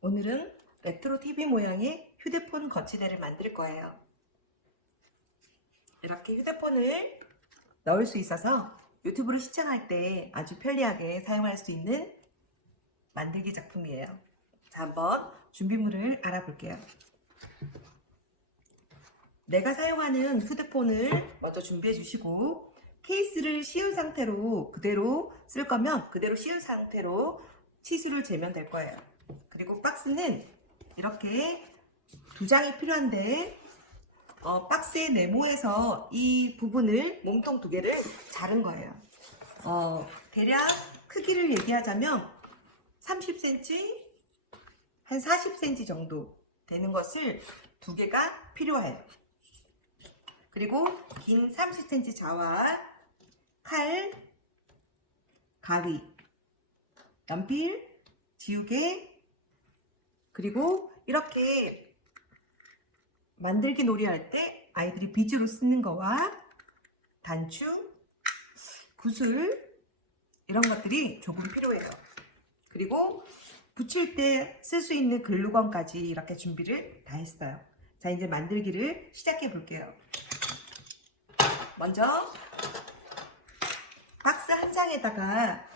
오늘은 레트로 TV 모양의 휴대폰 거치대를 만들 거예요. 이렇게 휴대폰을 넣을 수 있어서 유튜브를 시청할 때 아주 편리하게 사용할 수 있는 만들기 작품이에요. 자, 한번 준비물을 알아볼게요. 내가 사용하는 휴대폰을 먼저 준비해 주시고 케이스를 씌운 상태로 그대로 쓸 거면 그대로 씌운 상태로 치수를 재면 될 거예요. 그리고 박스는 이렇게 두 장이 필요한데 어, 박스의 네모에서 이 부분을 몸통 두 개를 자른 거예요. 어, 대략 크기를 얘기하자면 30cm, 한 40cm 정도 되는 것을 두 개가 필요해요. 그리고 긴 30cm 자와 칼, 가위, 연필, 지우개, 그리고 이렇게 만들기 놀이 할 때 아이들이 빗으로 쓰는 거와 단추, 구슬 이런 것들이 조금 필요해요. 그리고 붙일 때 쓸 수 있는 글루건까지 이렇게 준비를 다 했어요. 자, 이제 만들기를 시작해 볼게요. 먼저 박스 한 장에다가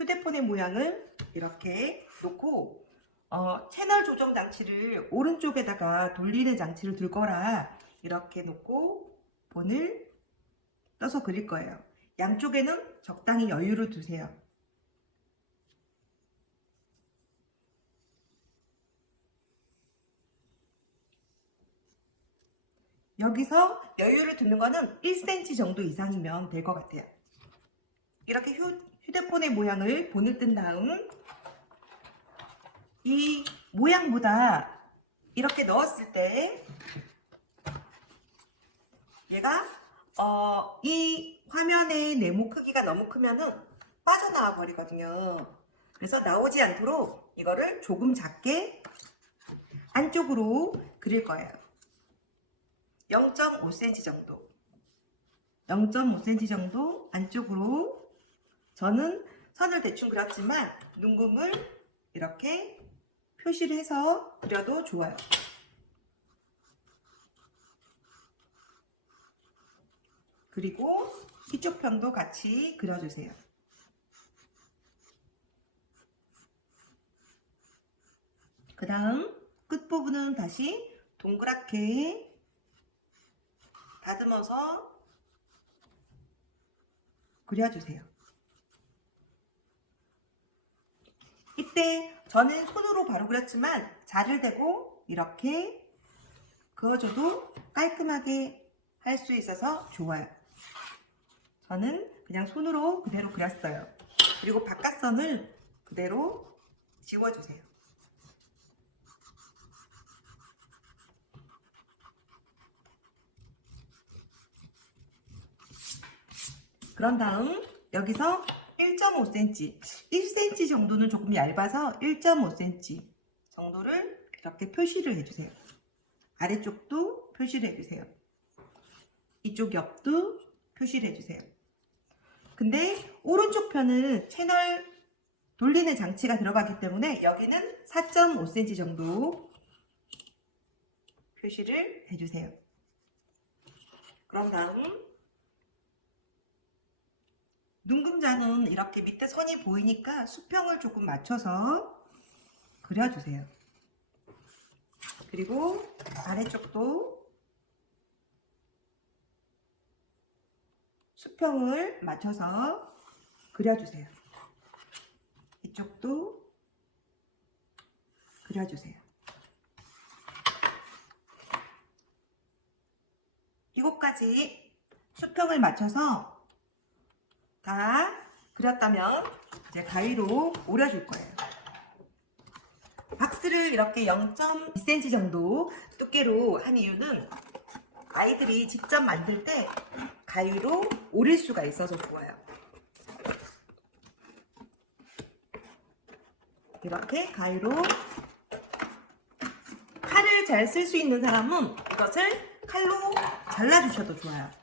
휴대폰의 모양을 이렇게 놓고 어, 채널 조정 장치를 오른쪽에다가 돌리는 장치를 둘 거라 이렇게 놓고 본을 떠서 그릴 거예요. 양쪽에는 적당히 여유를 두세요. 여기서 여유를 두는 거는 1cm 정도 이상이면 될 것 같아요. 이렇게 휴, 휴대폰의 모양을 본을 뜬 다음 이 모양보다 이렇게 넣었을 때 얘가 어, 이 화면의 네모 크기가 너무 크면은 빠져나와 버리거든요. 그래서 나오지 않도록 이거를 조금 작게 안쪽으로 그릴 거예요. 0.5cm 정도. 0.5cm 정도 안쪽으로 저는 선을 대충 그렸지만 눈금을 이렇게 표시를 해서 그려도 좋아요. 그리고 이쪽 편도 같이 그려주세요. 그 다음 끝부분은 다시 동그랗게 다듬어서 그려주세요. 이 때 저는 손으로 바로 그렸지만 자를 대고 이렇게 그어줘도 깔끔하게 할 수 있어서 좋아요. 저는 그냥 손으로 그대로 그렸어요. 그리고 바깥선을 그대로 지워주세요. 그런 다음 여기서 1.5cm, 1cm 정도는 조금 얇아서 1.5cm 정도를 이렇게 표시를 해주세요. 아래쪽도 표시를 해주세요. 이쪽 옆도 표시를 해주세요. 근데 오른쪽 편은 채널 돌리는 장치가 들어가기 때문에 여기는 4.5cm 정도 표시를 해주세요. 그런 다음 눈금자는 이렇게 밑에 선이 보이니까 수평을 조금 맞춰서 그려주세요. 그리고 아래쪽도 수평을 맞춰서 그려주세요. 이쪽도 그려주세요. 이곳까지 수평을 맞춰서 다 그렸다면 이제 가위로 오려줄 거예요. 박스를 이렇게 0.2cm 정도 두께로 한 이유는 아이들이 직접 만들 때 가위로 오릴 수가 있어서 좋아요. 이렇게 가위로 칼을 잘 쓸 수 있는 사람은 이것을 칼로 잘라주셔도 좋아요.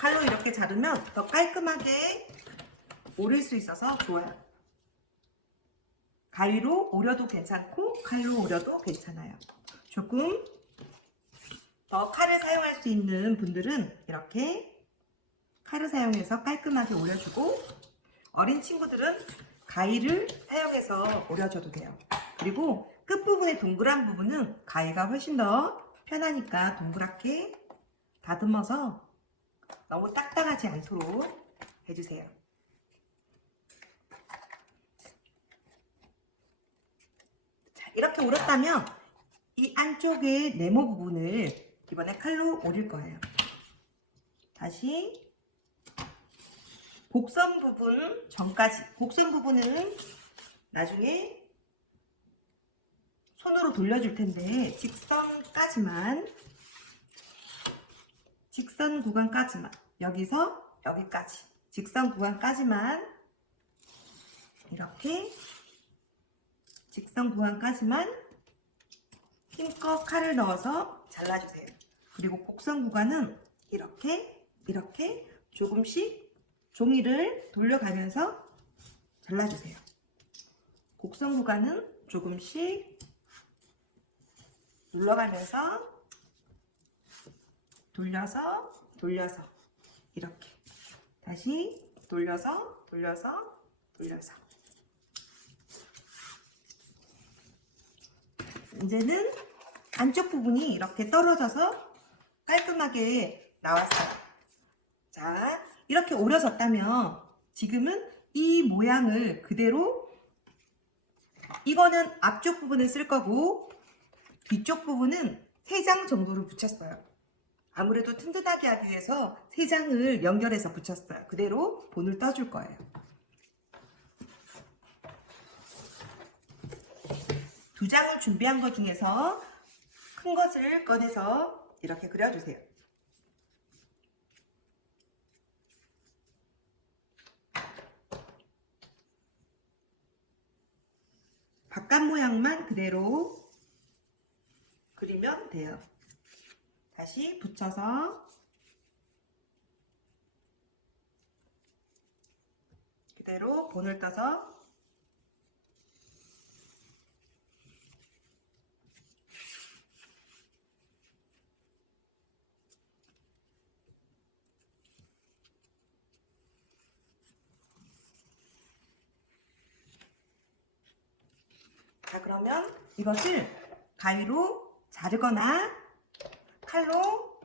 칼로 이렇게 자르면 더 깔끔하게 오릴 수 있어서 좋아요. 가위로 오려도 괜찮고 칼로 오려도 괜찮아요. 조금 더 칼을 사용할 수 있는 분들은 이렇게 칼을 사용해서 깔끔하게 오려주고 어린 친구들은 가위를 사용해서 오려줘도 돼요. 그리고 끝부분의 동그란 부분은 가위가 훨씬 더 편하니까 동그랗게 다듬어서 너무 딱딱하지 않도록 해주세요. 자, 이렇게 오렸다면 이 안쪽의 네모 부분을 이번에 칼로 오릴 거예요. 다시 곡선 부분 전까지 곡선 부분은 나중에 손으로 돌려줄 텐데 직선까지만 직선 구간까지만 여기서 여기까지 직선 구간까지만 이렇게 직선 구간까지만 힘껏 칼을 넣어서 잘라주세요. 그리고 곡선 구간은 이렇게 이렇게 조금씩 종이를 돌려가면서 잘라주세요. 곡선 구간은 조금씩 눌러가면서 돌려서 돌려서 이렇게 다시 돌려서 돌려서 돌려서 이제는 안쪽 부분이 이렇게 떨어져서 깔끔하게 나왔어요. 자, 이렇게 오려졌다면 지금은 이 모양을 그대로 이거는 앞쪽 부분을 쓸 거고 뒤쪽 부분은 3장 정도를 붙였어요. 아무래도 튼튼하게 하기 위해서 3장을 연결해서 붙였어요. 그대로 본을 떠줄 거예요. 두 장을 준비한 것 중에서 큰 것을 꺼내서 이렇게 그려주세요. 바깥 모양만 그대로 그리면 돼요. 다시 붙여서 그대로 본을 떠서 자 그러면 이것을 가위로 자르거나 칼로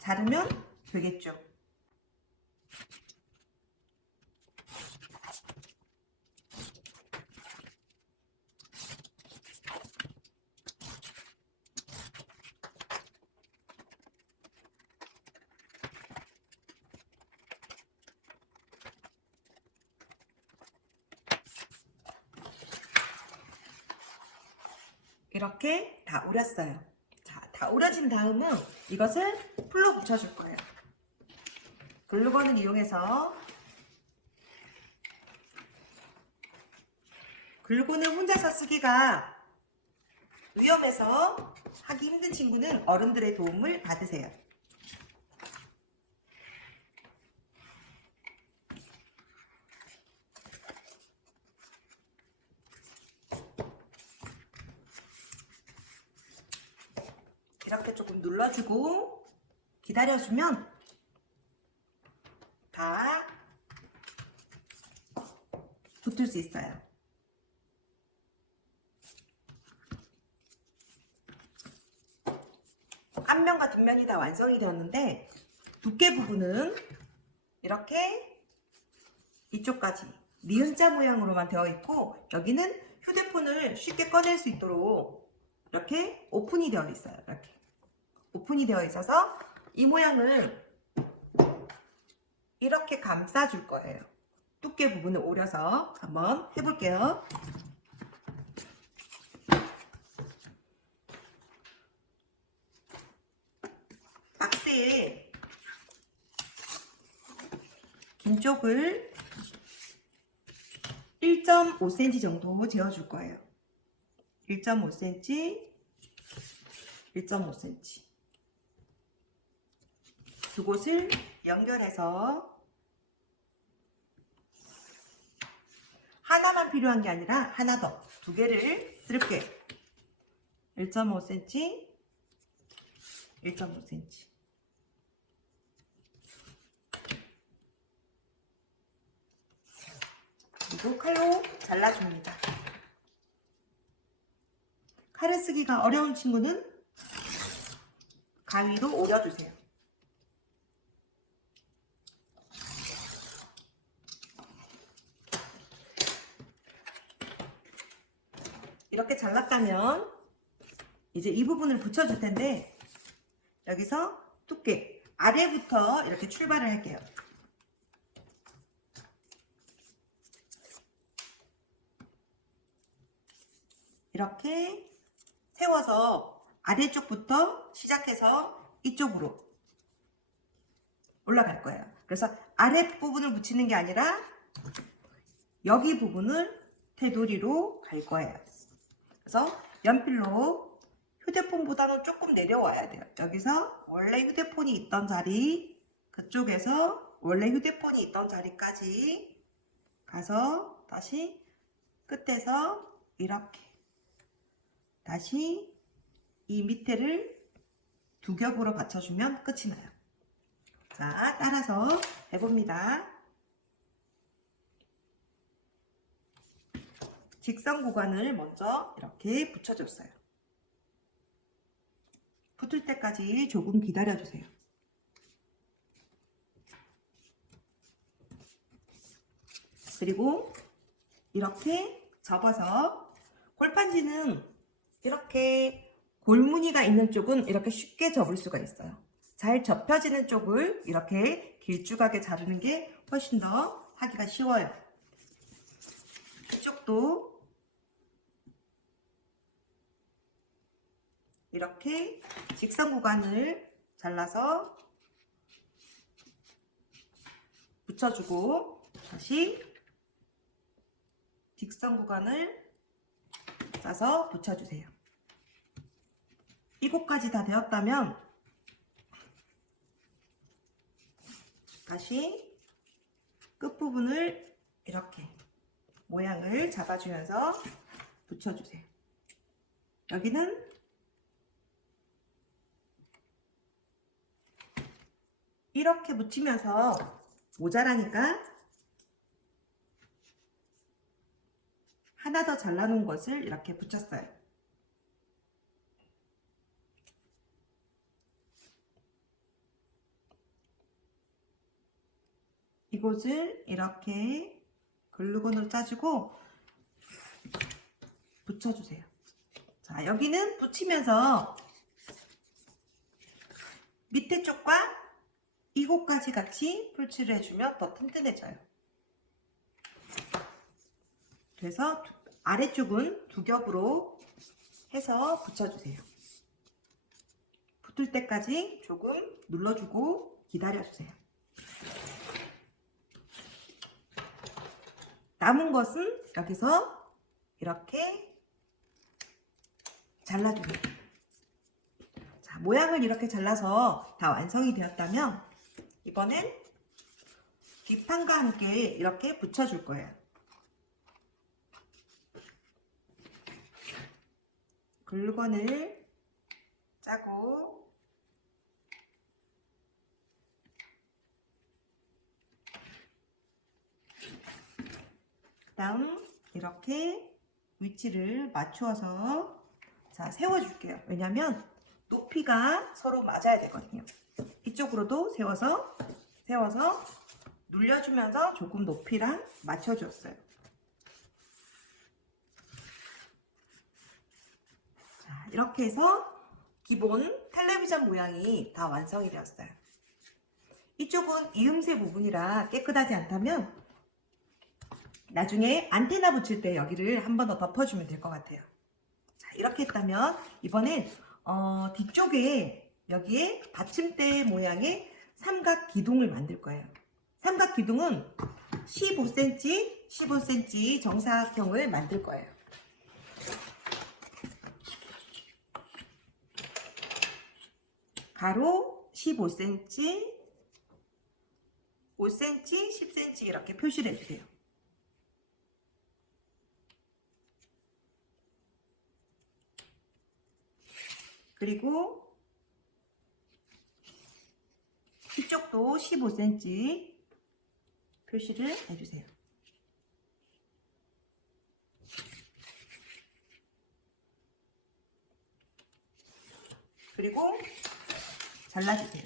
자르면 되겠죠. 이렇게 다 오렸어요. 자, 다 오려진 다음은 이것을 풀로 붙여줄 거예요. 글루건을 이용해서 글루건을 혼자서 쓰기가 위험해서 하기 힘든 친구는 어른들의 도움을 받으세요. 이렇게 눌러주고 기다려주면 다 붙을 수 있어요. 앞면과 뒷면이 다 완성이 되었는데 두께 부분은 이렇게 이쪽까지 니은자 모양으로만 되어 있고 여기는 휴대폰을 쉽게 꺼낼 수 있도록 이렇게 오픈이 되어 있어요. 이렇게 오픈이 되어 있어서 이 모양을 이렇게 감싸 줄 거예요. 두께 부분을 오려서 한번 해볼게요. 박스에 긴 쪽을 1.5cm 정도 재어줄 거예요. 1.5cm, 1.5cm. 두 곳을 연결해서 하나만 필요한 게 아니라 하나 더 두 개를 쓸게요. 1.5cm, 1.5cm. 그리고 칼로 잘라줍니다. 칼을 쓰기가 어려운 친구는 가위로 오려주세요. 이렇게 잘랐다면 이제 이 부분을 붙여줄 텐데 여기서 두께 아래부터 이렇게 출발을 할게요. 이렇게 세워서 아래쪽부터 시작해서 이쪽으로 올라갈 거예요. 그래서 아랫부분을 붙이는 게 아니라 여기 부분을 테두리로 갈 거예요. 그래서 연필로 휴대폰보다는 조금 내려와야 돼요. 여기서 원래 휴대폰이 있던 자리, 그쪽에서 원래 휴대폰이 있던 자리까지 가서 다시 끝에서 이렇게 다시 이 밑에를 두 겹으로 받쳐주면 끝이 나요. 자, 따라서 해봅니다. 직선 구간을 먼저 이렇게 붙여줬어요. 붙을 때까지 조금 기다려주세요. 그리고 이렇게 접어서 골판지는 이렇게 골무늬가 있는 쪽은 이렇게 쉽게 접을 수가 있어요. 잘 접혀지는 쪽을 이렇게 길쭉하게 자르는 게 훨씬 더 하기가 쉬워요. 이쪽도 이렇게 직선 구간을 잘라서 붙여주고 다시 직선 구간을 짜서 붙여주세요. 이곳까지 다 되었다면 다시 끝부분을 이렇게 모양을 잡아주면서 붙여주세요. 여기는 이렇게 붙이면서 모자라니까 하나 더 잘라놓은 것을 이렇게 붙였어요. 이곳을 이렇게 글루건으로 짜주고 붙여주세요. 자, 여기는 붙이면서 밑에 쪽과 이곳까지 같이 풀칠을 해주면 더 튼튼해져요. 그래서 아래쪽은 두 겹으로 해서 붙여주세요. 붙을 때까지 조금 눌러주고 기다려주세요. 남은 것은 여기서 이렇게 잘라줍니다. 자, 모양을 이렇게 잘라서 다 완성이 되었다면 이번엔 뒷판과 함께 이렇게 붙여줄 거예요. 글루건을 짜고 그다음 이렇게 위치를 맞추어서 자 세워줄게요. 왜냐면 높이가 서로 맞아야 되거든요. 이쪽으로도 세워서 세워서 눌려주면서 조금 높이랑 맞춰줬어요. 자, 이렇게 해서 기본 텔레비전 모양이 다 완성이 되었어요. 이쪽은 이음새 부분이라 깨끗하지 않다면 나중에 안테나 붙일 때 여기를 한 번 더 덮어주면 될 것 같아요. 자, 이렇게 했다면 이번엔 어, 뒤쪽에 여기에 받침대 모양의 삼각 기둥을 만들 거예요. 삼각 기둥은 15cm, 15cm 정사각형을 만들 거예요. 가로 15cm, 5cm, 10cm 이렇게 표시를 해주세요. 그리고 이쪽도 15cm 표시를 해주세요. 그리고 잘라주세요.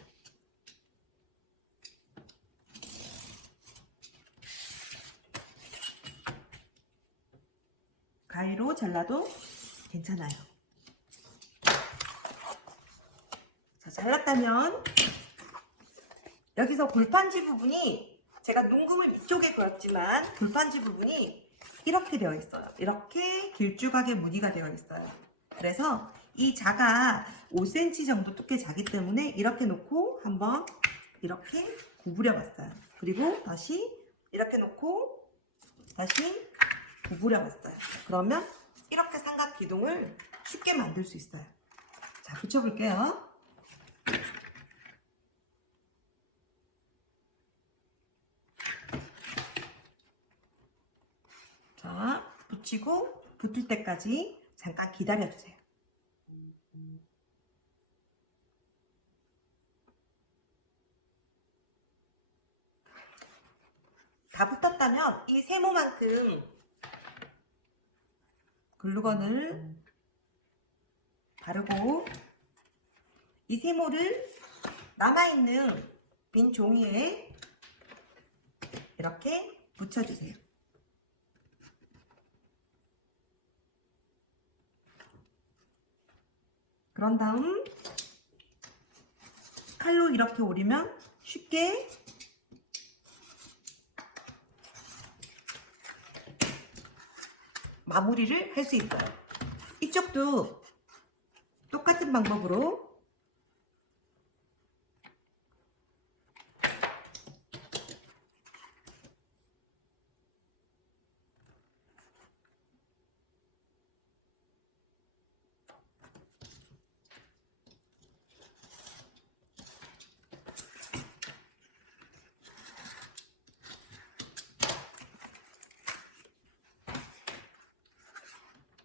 가위로 잘라도 괜찮아요. 자, 잘랐다면 여기서 골판지 부분이 제가 눈금을 이쪽에 그었지만 골판지 부분이 이렇게 되어 있어요. 이렇게 길쭉하게 무늬가 되어 있어요. 그래서 이 자가 5cm 정도 두께 자기 때문에 이렇게 놓고 한번 이렇게 구부려 봤어요. 그리고 다시 이렇게 놓고 다시 구부려 봤어요. 그러면 이렇게 삼각 기둥을 쉽게 만들 수 있어요. 자, 붙여볼게요. 자, 붙이고 붙을 때까지 잠깐 기다려주세요. 다 붙었다면 이 세모만큼 글루건을 바르고 이 세모를 남아있는 빈 종이에 이렇게 붙여주세요. 그런 다음 칼로 이렇게 오리면 쉽게 마무리를 할 수 있어요. 이쪽도 똑같은 방법으로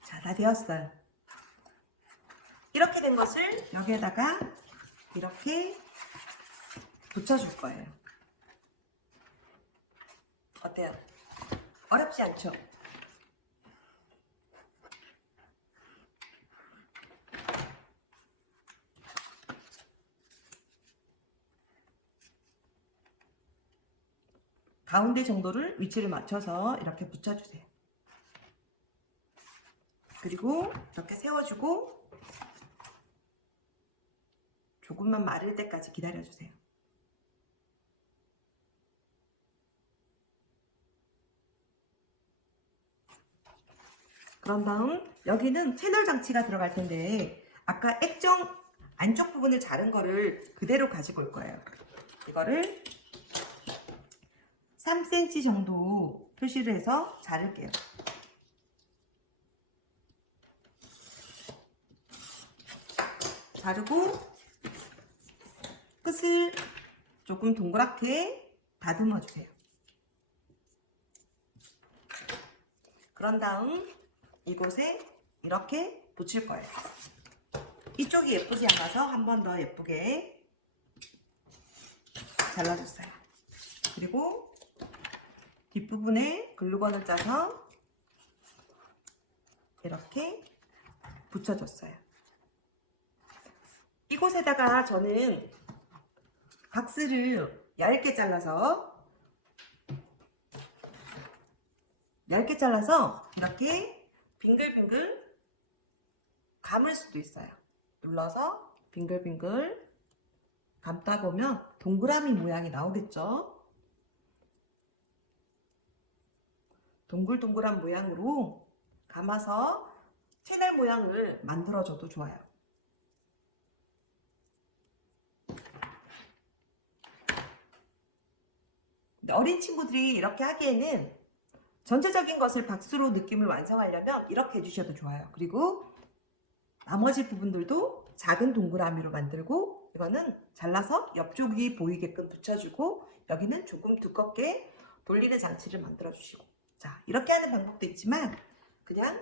자, 다 되었어요. 이렇게 된 것을 여기에다가 이렇게 붙여줄 거예요. 어때요? 어렵지 않죠? 가운데 정도를 위치를 맞춰서 이렇게 붙여주세요. 그리고 이렇게 세워주고 조금만 마를 때까지 기다려주세요. 그런 다음 여기는 채널 장치가 들어갈 텐데 아까 액정 안쪽 부분을 자른 거를 그대로 가지고 올 거예요. 이거를 3cm 정도 표시를 해서 자를게요. 자르고 끝을 조금 동그랗게 다듬어 주세요. 그런 다음 이곳에 이렇게 붙일 거예요. 이쪽이 예쁘지 않아서 한 번 더 예쁘게 잘라줬어요. 그리고 뒷부분에 글루건을 짜서 이렇게 붙여줬어요. 이곳에다가 저는 박스를 얇게 잘라서 얇게 잘라서 이렇게 빙글빙글 감을 수도 있어요. 눌러서 빙글빙글 감다 보면 동그라미 모양이 나오겠죠? 동글동글한 모양으로 감아서 채널 모양을 만들어줘도 좋아요. 어린 친구들이 이렇게 하기에는 전체적인 것을 박수로 느낌을 완성하려면 이렇게 해주셔도 좋아요. 그리고 나머지 부분들도 작은 동그라미로 만들고 이거는 잘라서 옆쪽이 보이게끔 붙여주고 여기는 조금 두껍게 돌리는 장치를 만들어 주시고 자 이렇게 하는 방법도 있지만 그냥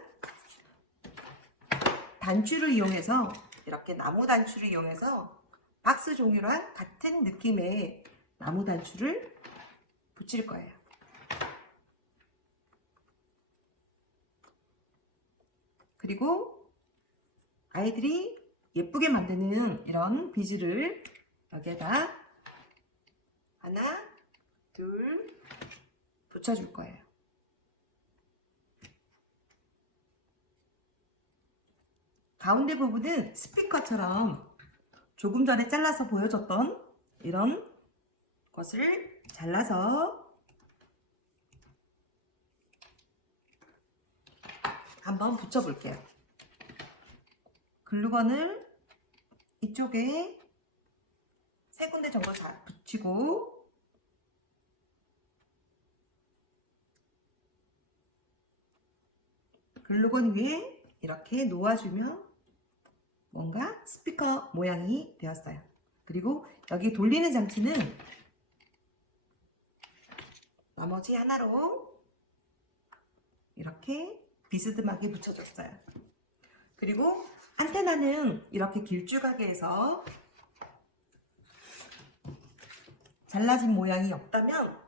단추를 이용해서 이렇게 나무 단추를 이용해서 박스 종이랑 같은 느낌의 나무 단추를 붙일 거예요. 그리고 아이들이 예쁘게 만드는 이런 비즈를 여기에다 하나, 둘 붙여줄 거예요. 가운데 부분은 스피커처럼 조금 전에 잘라서 보여줬던 이런 것을 잘라서 한번 붙여볼게요. 글루건을 이쪽에 세 군데 정도 잘 붙이고 글루건 위에 이렇게 놓아주면 뭔가 스피커 모양이 되었어요. 그리고 여기 돌리는 장치는 나머지 하나로 이렇게 비스듬하게 붙여줬어요. 그리고 안테나는 이렇게 길쭉하게 해서 잘라진 모양이 없다면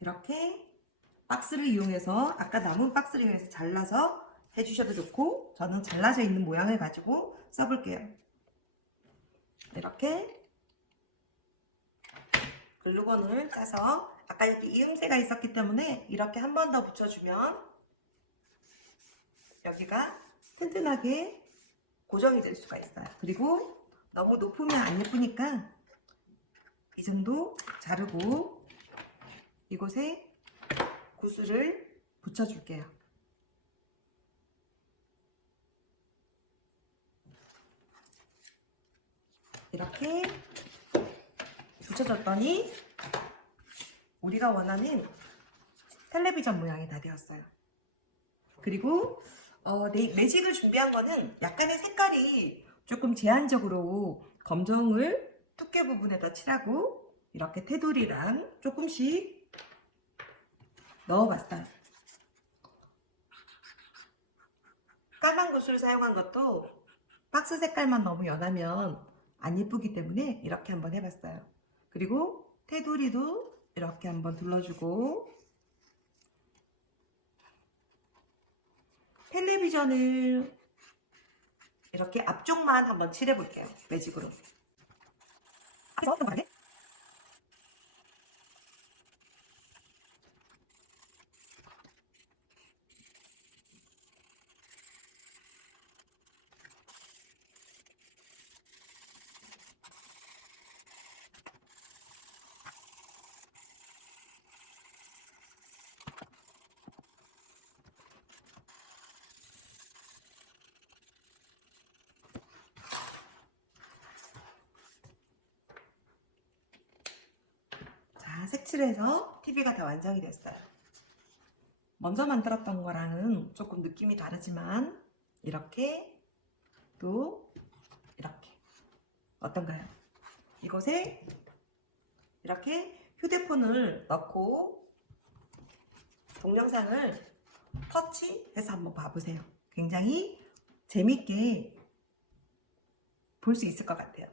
이렇게 박스를 이용해서 아까 남은 박스를 이용해서 잘라서 해주셔도 좋고 저는 잘라져 있는 모양을 가지고 써볼게요. 이렇게 글루건을 짜서 아까 여기 이음새가 있었기 때문에 이렇게 한 번 더 붙여주면 여기가 튼튼하게 고정이 될 수가 있어요. 그리고 너무 높으면 안 예쁘니까 이 정도 자르고 이곳에 구슬을 붙여줄게요. 이렇게 붙여줬더니 우리가 원하는 텔레비전 모양이 다 되었어요. 그리고 어, 네, 매직을 준비한 거는 약간의 색깔이 조금 제한적으로 검정을 두께 부분에다 칠하고 이렇게 테두리랑 조금씩 넣어봤어요. 까만 구슬을 사용한 것도 박스 색깔만 너무 연하면 안 예쁘기 때문에 이렇게 한번 해봤어요. 그리고 테두리도 이렇게 한번 둘러주고 텔레비전을 이렇게 앞쪽만 한번 칠해볼게요. 매직으로. 그 색칠해서 TV가 다 완성이 됐어요. 먼저 만들었던 거랑은 조금 느낌이 다르지만 이렇게 또 이렇게 어떤가요? 이곳에 이렇게 휴대폰을 넣고 동영상을 터치해서 한번 봐보세요. 굉장히 재밌게 볼 수 있을 것 같아요.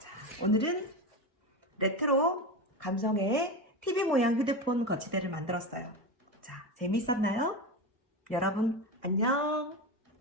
자, 오늘은 레트로 감성의 TV 모양 휴대폰 거치대를 만들었어요. 자, 재밌었나요? 여러분, 안녕!